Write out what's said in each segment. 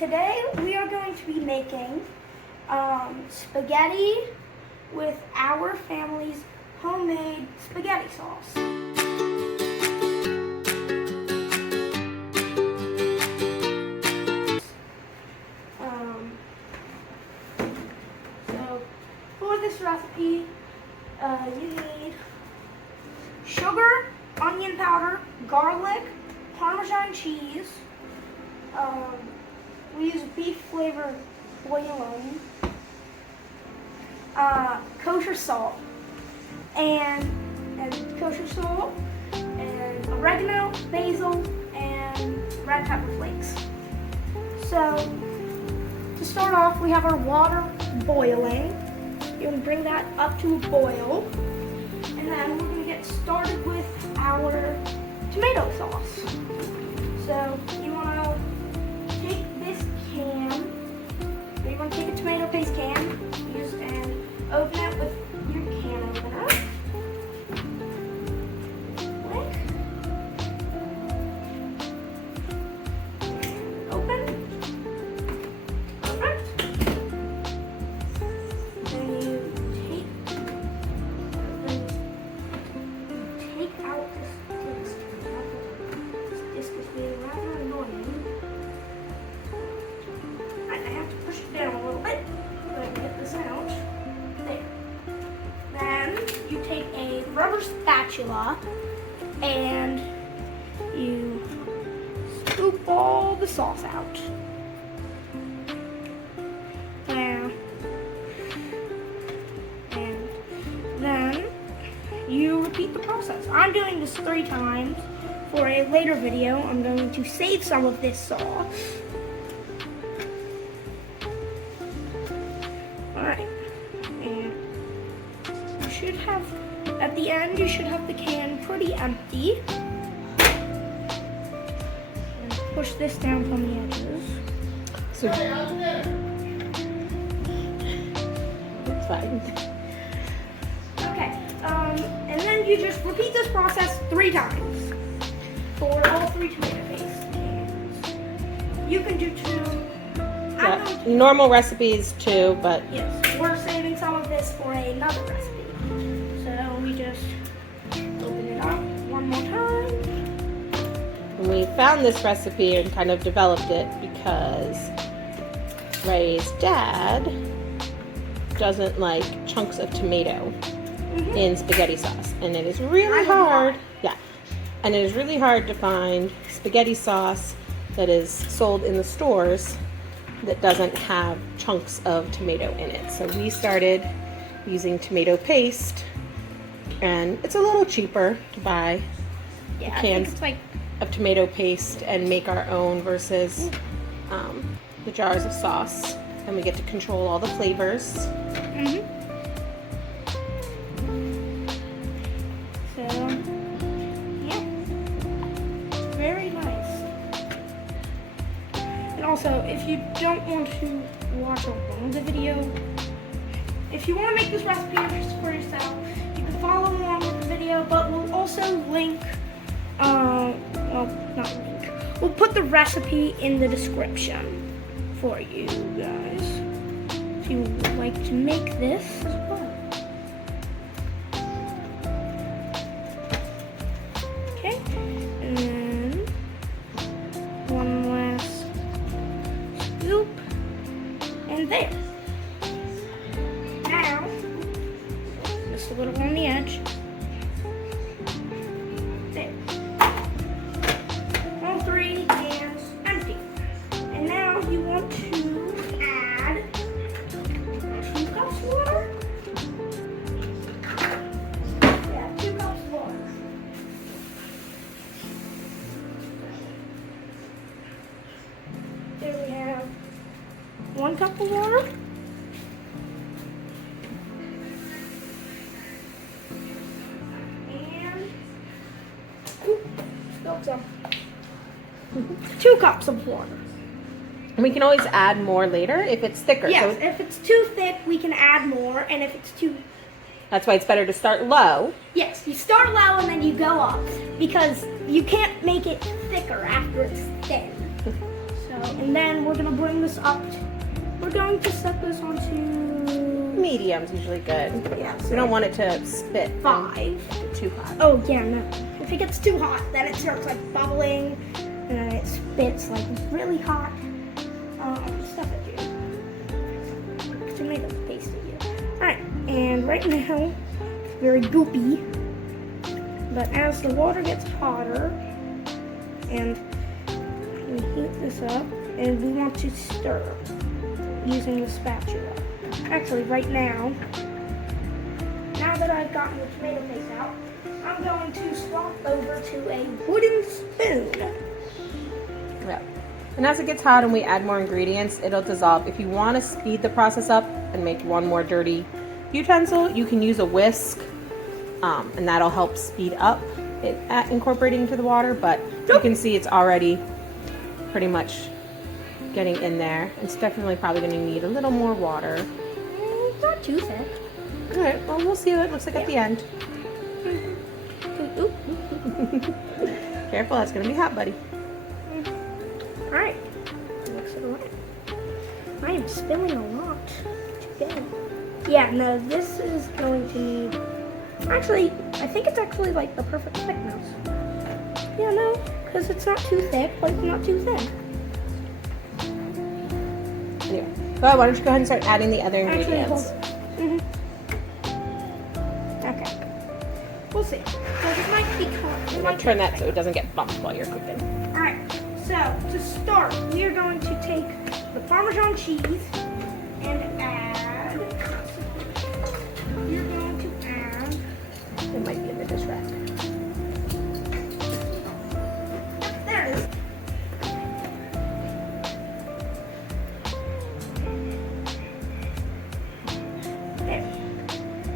Today we are going to be making spaghetti with our family's homemade spaghetti sauce. So for this recipe, you need sugar, onion powder, garlic, Parmesan cheese. We use beef flavored bouillon, kosher salt, and oregano, basil, and red pepper flakes. So to start off, we have our water boiling. You can bring that up to a boil, and then we're going to get started with our tomato sauce. So you want to take this can, you want to take a tomato paste can, and open it with your can opener. Click. Open. Perfect. Then you take out this disc. This disc is being rather annoying. I have to push it down a little bit so I can get this out. There. Then you take a rubber spatula and you scoop all the sauce out. And then you repeat the process. I'm doing this 3 times. For a later video, I'm going to save some of this sauce. Alright, and you should have, at the end, you should have the can pretty empty. And push this down from the edges. So, it's fine. Okay, and then you just repeat this process 3 times for all 3 tomato paste cans. You can do 2. Yeah, normal recipe is 2, but Yes, we're saving some of this for another recipe. So we just open it up one more time. we found this recipe and kind of developed it because Ray's dad doesn't like chunks of tomato in spaghetti sauce, and it is really hard. Yeah, and it is really hard to find spaghetti sauce that is sold in the stores that doesn't have chunks of tomato in it. So we started using tomato paste, and it's a little cheaper to buy Yeah, a can I think it's like of tomato paste and make our own versus the jars of sauce, and we get to control all the flavors. So yeah, very nice. And also, if you don't want to watch along the video, if you want to make this recipe for yourself, you can follow along with the video, but we'll also link, well, not link, we'll put the recipe in the description for you guys, if you would like to make this as well. Okay, and then one last scoop, and there. Now, just a little on the edge. There. All 3 cans empty. And now you want to add 2 cups of water. Yeah, 2 cups of water. There we have 1 cup of water. Some 2 cups of water. And we can always add more later if it's thicker. Yes, So if it's too thick, we can add more, and if it's too... that's why it's better to start low. Yes, you start low and then you go up, because you can't make it thicker after it's thin. So And then we're gonna bring this up. We're going to set this onto Medium's usually good. Yeah. We don't want it to spit. 5. Too hot. Oh yeah, no. If it gets too hot, then it starts like bubbling, and then it spits like really hot stuff at you. Tomato paste at you. Alright, and right now it's very goopy. But as the water gets hotter, and we heat this up, and we want to stir using the spatula. Actually, right now that I've gotten the tomato paste out, I'm going to swap over to a wooden spoon. Yeah. And as it gets hot and we add more ingredients, it'll dissolve. If you want to speed the process up and make one more dirty utensil, you can use a whisk, and that'll help speed up it incorporating into the water. But you can see it's already pretty much getting in there. It's definitely probably going to need a little more water. Not too thick. All right, well, we'll see what it looks like at the end. Careful, that's going to be hot, buddy. All right. Mix it around. I am spilling a lot. Today. Yeah, no, this is going to need... Actually, I think it's actually like the perfect thickness. Yeah, no, because it's not too thick, but it's not too thin. Anyway, well, why don't you go ahead and start adding the other ingredients? Okay. We'll see. Because it might be cold. I'm going to turn that so it doesn't get bumped while you're cooking. Alright, so to start, we are going to take the Parmesan cheese and add... We're going to add... It might be in the dish rack. There it is. There.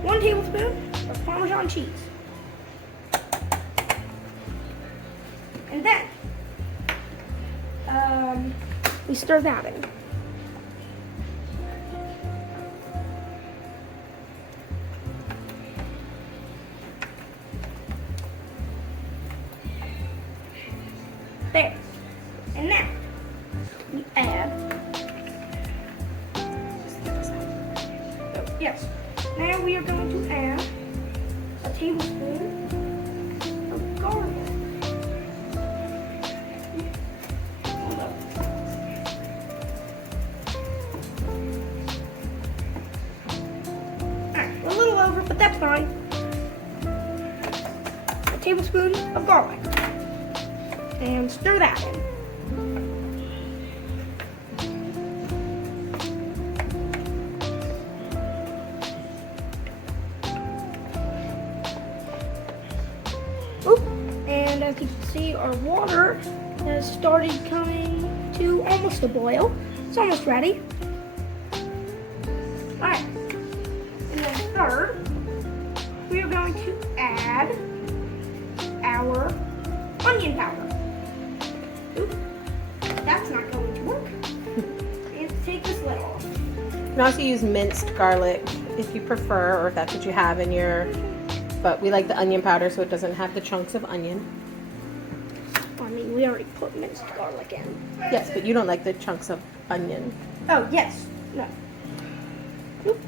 1 tablespoon of Parmesan cheese. And then, we stir that in. There. And now, we add, yes, now we are going to add a tablespoon of garlic. A little over, but that's fine. A tablespoon of garlic. And stir that in. Oop. And as you can see, our water has started coming to almost a boil. It's almost ready. Alright. And then third, we are going to add our onion powder. Oop, that's not going to work. We have to take this lid off. You can also use minced garlic if you prefer, or if that's what you have in your... But we like the onion powder so it doesn't have the chunks of onion. I mean, we already put minced garlic in. Yes, but you don't like the chunks of onion. Oh, yes. No. Oop.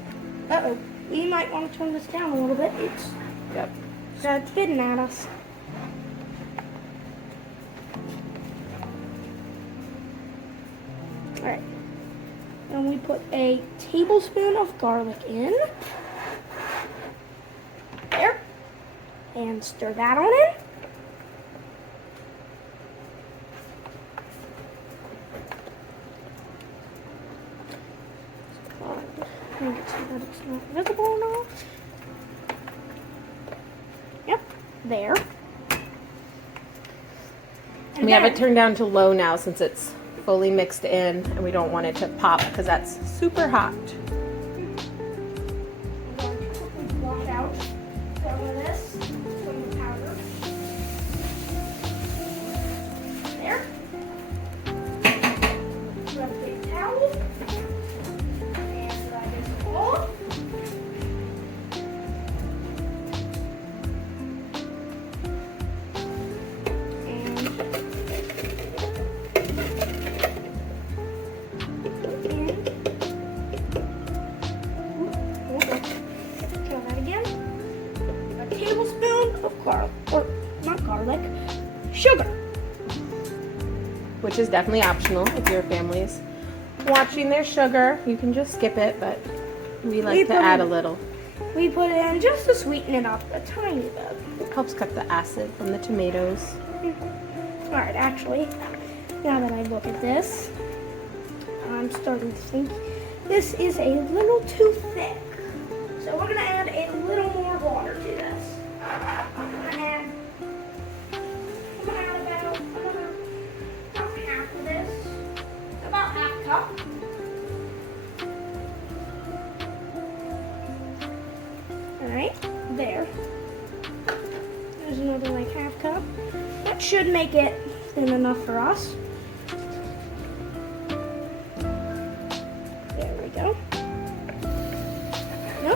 Uh-oh. We might want to turn this down a little bit. It's spitting at us. Alright. And we put a tablespoon of garlic in. There. And stir that on in. I can see that it's not visible enough. Yep. There. And We have it turned down to low now since it's fully mixed in and we don't want it to pop because that's super hot. I'm going to quickly wash out some of this from the powder. There. Grab a big towel. And dry this off. And which is definitely optional. If your family's watching their sugar, you can just skip it, but we like to add a little. We put it in just to sweeten it up a tiny bit. It helps cut the acid from the tomatoes. Alright, actually, now that I look at this, I'm starting to think this is a little too thick. So we're going to add a little more water to this. I'm going to add about half of this. About half cup. Alright, there. There's another like half cup. That should make it thin enough for us. There we go. No.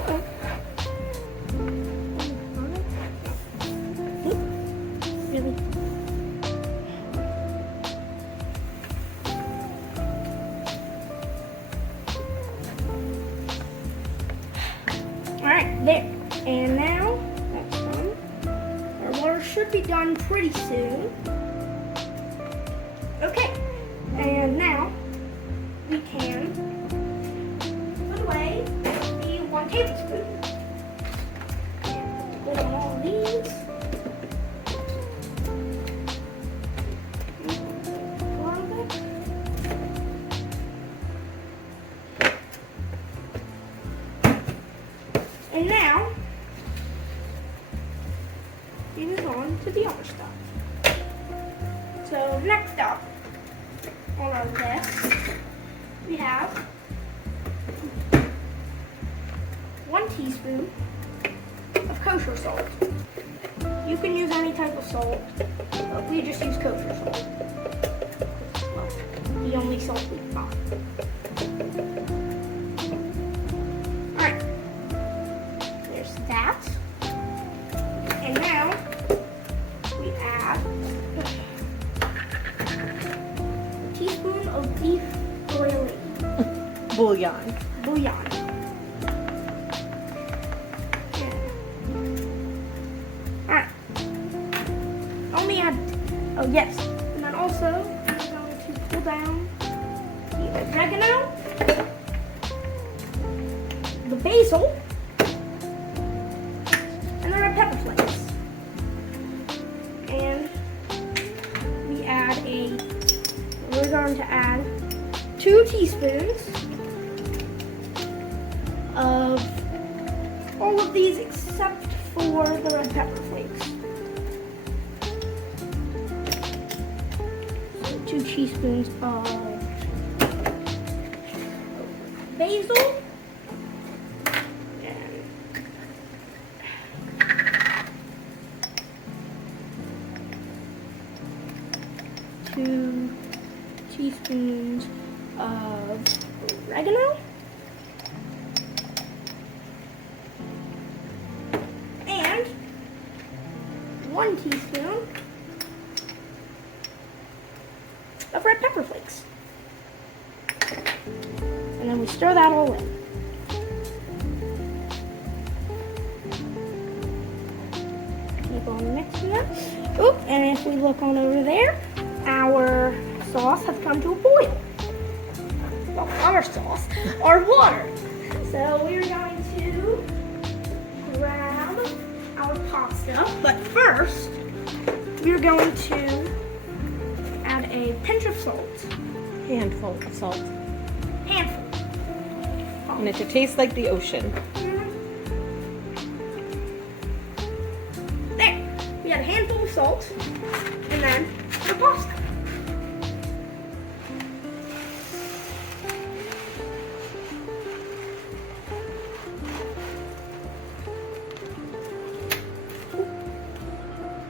Really? Alright, there. And now, that's done. Our water should be done pretty soon. Okay, and now we can put away the 1 tablespoon. And put on all these. And now, it is on to the other stuff. So next up on our list, we have 1 teaspoon of kosher salt. You can use any type of salt, but we just use kosher salt. Well, the only salt we can buy. Alright, there's that. And now, we add a teaspoon of beef Bouillon. bouillon. Alright. Only add, oh yes, and then also, we're going to pull down the oregano, the basil, and the red pepper flakes. And we're going to add 2 teaspoons of all of these except for the red pepper flakes. So 2 teaspoons of basil. And 2 teaspoons of oregano. And 1 teaspoon of red pepper flakes. And then we stir that all in. Keep on mixing it. Oop, and if we look on over there, our sauce has come to a boil. Well, our sauce, our water. So we're going to grab our pasta, but first we're going to add a pinch of salt. Handful of salt. Handful. And it should taste like the ocean. There. We add a handful of salt, and then the pasta.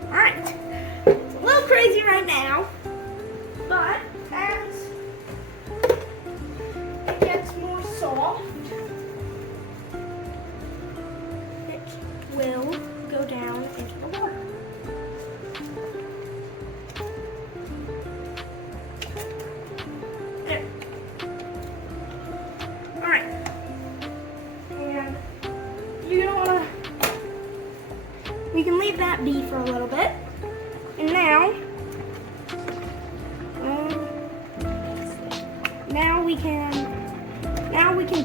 Alright. It's a little crazy right now, but as it gets more soft, it will go down into the water. There. Alright. And you're gonna wanna, we can leave that be for a little bit. And now, now we can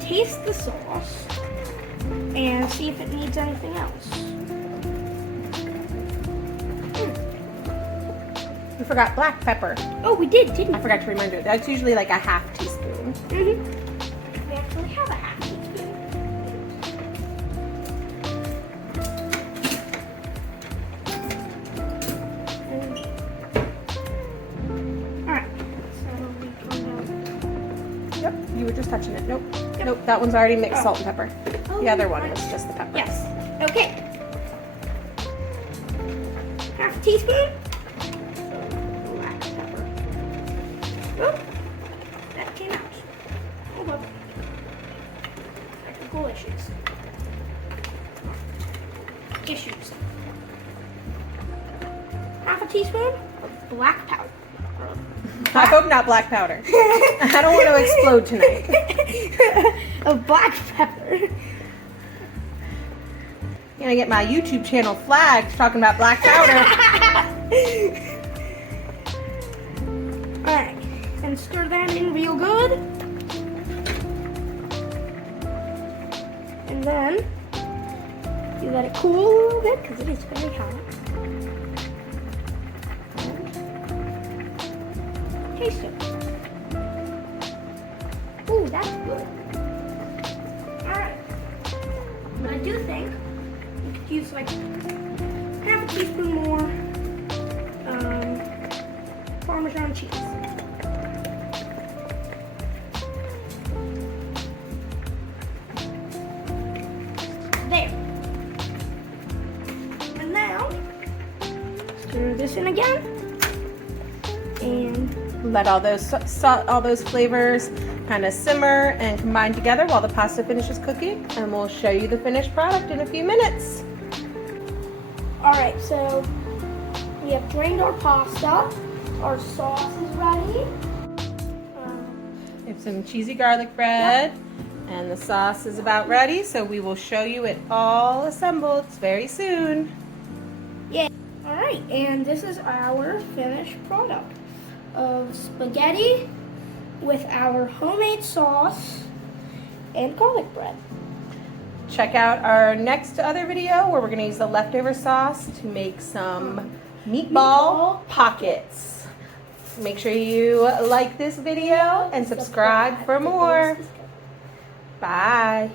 taste the sauce and see if it needs anything else. We forgot black pepper. Oh, we did, didn't we? I forgot to remind you. That's usually like a half teaspoon. We actually have a half teaspoon. Alright, so we come down. Yep, you were just touching it. Nope. Nope, that one's already mixed salt and pepper. Oh, The other one right. was just the pepper. Yes. Okay. Half a teaspoon. Black pepper. Oh, that came out. Hold on. Technical issues. Half a teaspoon of black powder. I hope not black powder. I don't want to explode tonight. Of black pepper. I'm gonna get my YouTube channel flagged talking about black powder. Alright, and stir that in real good. And then you let it cool a little bit because it is very hot. And taste it. Ooh, that's good. Alright. But I do think you could use like half a teaspoon more Parmesan cheese. There. And now, stir this in again. And Let all those flavors kind of simmer and combine together while the pasta finishes cooking, and we'll show you the finished product in a few minutes. alright, so we have drained our pasta. Our sauce is ready. We have some cheesy garlic bread, and the sauce is about ready, so we will show you it all assembled very soon. Yeah. Alright, and this is our finished product of spaghetti with our homemade sauce and garlic bread. Check out our next other video where we're going to use the leftover sauce to make some meatball pockets. Make sure you like this video and subscribe for more. Bye.